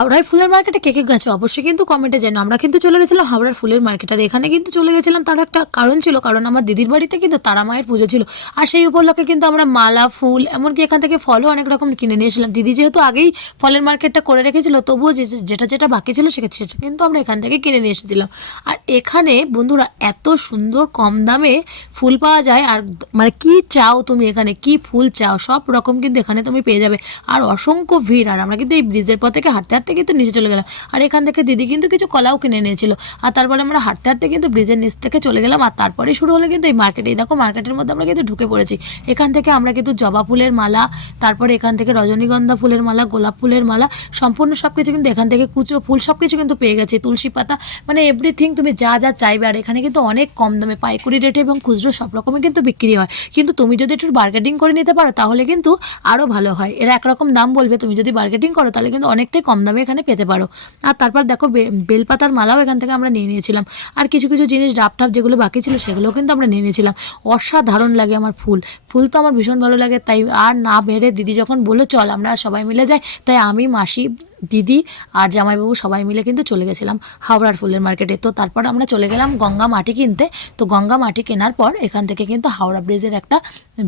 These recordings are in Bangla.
হাওড়ার ফুলের মার্কেটে কে কে গেছে অবশ্যই কিন্তু কমেন্টে জানো। আমরা কিন্তু চলে গেছিলাম হাওড়ার ফুলের মার্কেট, আর এখানে কিন্তু চলে গেছিলাম তার একটা কারণ ছিল, কারণ আমার দিদির বাড়িতে কিন্তু তারা মায়ের পুজো ছিল। আর সেই উপলক্ষে কিন্তু আমরা মালা, ফুল, এমনকি এখান থেকে ফলও অনেক রকম কিনে নিয়েছিলাম। দিদি যেহেতু আগেই ফলের মার্কেটটা করে রেখেছিল, তবুও যেটা যেটা বাকি ছিল সেটা সেটা কিন্তু আমরা এখান থেকে কিনে নিয়ে এসেছিলাম। আর এখানে বন্ধুরা এত সুন্দর কম দামে ফুল পাওয়া যায়, আর মানে কি চাও তুমি, এখানে কি ফুল চাও সব রকম কিন্তু এখানে তুমি পেয়ে যাবে। আর অসংখ্য ভিড়। আর আমরা কিন্তু এই ব্রিজের পর থেকে হাঁটতে হাঁটতে কিন্তু নিচে চলে গেলাম। আর এখান থেকে দিদি কিন্তু কিছু কলাও কিনে নিয়েছিল। আর তারপরে আমরা হাঁটতে হাঁটতে কিন্তু ব্রিজের নিচ থেকে চলে গেলাম। আর তারপরে শুরু হলো কিন্তু এই মার্কেটে। এই দেখো মার্কেটের মধ্যে আমরা কিন্তু ঢুকে পড়েছি। এখান থেকে আমরা কিন্তু জবা ফুলের মালা, তারপরে এখান থেকে রজনীগন্ধা ফুলের মালা, গোলাপ ফুলের মালা, সম্পূর্ণ সব কিছু কিন্তু এখান থেকে কুচো ফুল সব কিছু কিন্তু পেয়ে গেছি, তুলসী পাতা, মানে এভরিথিং তুমি যা যা চাইবে। আর এখানে কিন্তু অনেক কম দামে পাইকারি রেটে এবং খুচরো সব রকমই কিন্তু বিক্রি হয়। কিন্তু তুমি যদি একটু বার্গেটিং করে নিতে পারো তাহলে কিন্তু আরও ভালো হয়। এরা একরকম দাম বলবে, তুমি যদি বার্গেটিং করো তাহলে কিন্তু অনেকটাই কম দামে এখানে পেতে পারো। আর তারপর দেখো বেলপাতার মালাও এখান থেকে আমরা নিয়ে নিয়েছিলাম। আর কিছু কিছু জিনিস ডাব টাব যেগুলো বাকি ছিল সেগুলোও কিন্তু আমরা নিয়ে নিয়েছিলাম। অসাধারণ লাগে আমার ফুল, ফুল তো আমার ভীষণ ভালো লাগে। তাই আর না বেড়ে দিদি যখন বললো চল আমরা সবাই মিলে যাই, তাই আমি, মাসি, দিদি আর জামাইবাবু সবাই মিলে কিন্তু চলে গেছিলাম হাওড়ার ফুলের মার্কেটে। তো তারপর আমরা চলে গেলাম গঙ্গা মাটি কিনতে। তো গঙ্গা মাটি কেনার পর এখান থেকে কিন্তু হাওড়া ব্রিজের একটা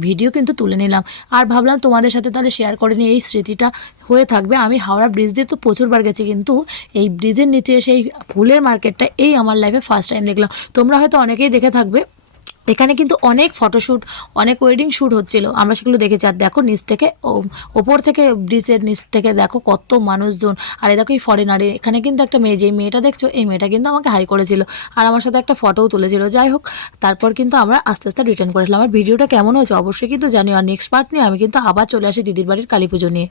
ভিডিও কিন্তু তুলে নিলাম। আর ভাবলাম তোমাদের সাথে তাহলে শেয়ার করে নিই, এই স্মৃতিটা হয়ে থাকবে। আমি হাওড়া ব্রিজ দিয়ে তো প্রচুরবার গেছি, কিন্তু এই ব্রিজের নিচে এসে এই ফুলের মার্কেটটা এই আমার লাইফে ফার্স্ট টাইম দেখলাম। তোমরা হয়তো অনেকেই দেখে থাকবে। এখানে কিন্তু অনেক ফটোশ্যুট, অনেক ওয়েডিং শ্যুট হচ্ছিল, আমরা সেগুলো দেখেছি। আর দেখো নিচ থেকে ওপর থেকে ব্রিজের নিচ থেকে দেখো কত মানুষজন। আর এই দেখো এই ফরেনারে, এখানে কিন্তু একটা মেয়ে, যে মেয়েটা দেখছো এই মেয়েটা কিন্তু আমাকে হাই করেছিল আর আমার সাথে একটা ফটোও তুলেছিল। যাই হোক, তারপর কিন্তু আমরা আস্তে আস্তে রিটার্ন করেছিলাম। আমার ভিডিওটা কেমন হয়েছে অবশ্যই কিন্তু জানিও। আর নেক্সট পার্ট নিয়ে আমি কিন্তু আবার চলে আসি দিদির বাড়ির কালী পুজো নিয়ে।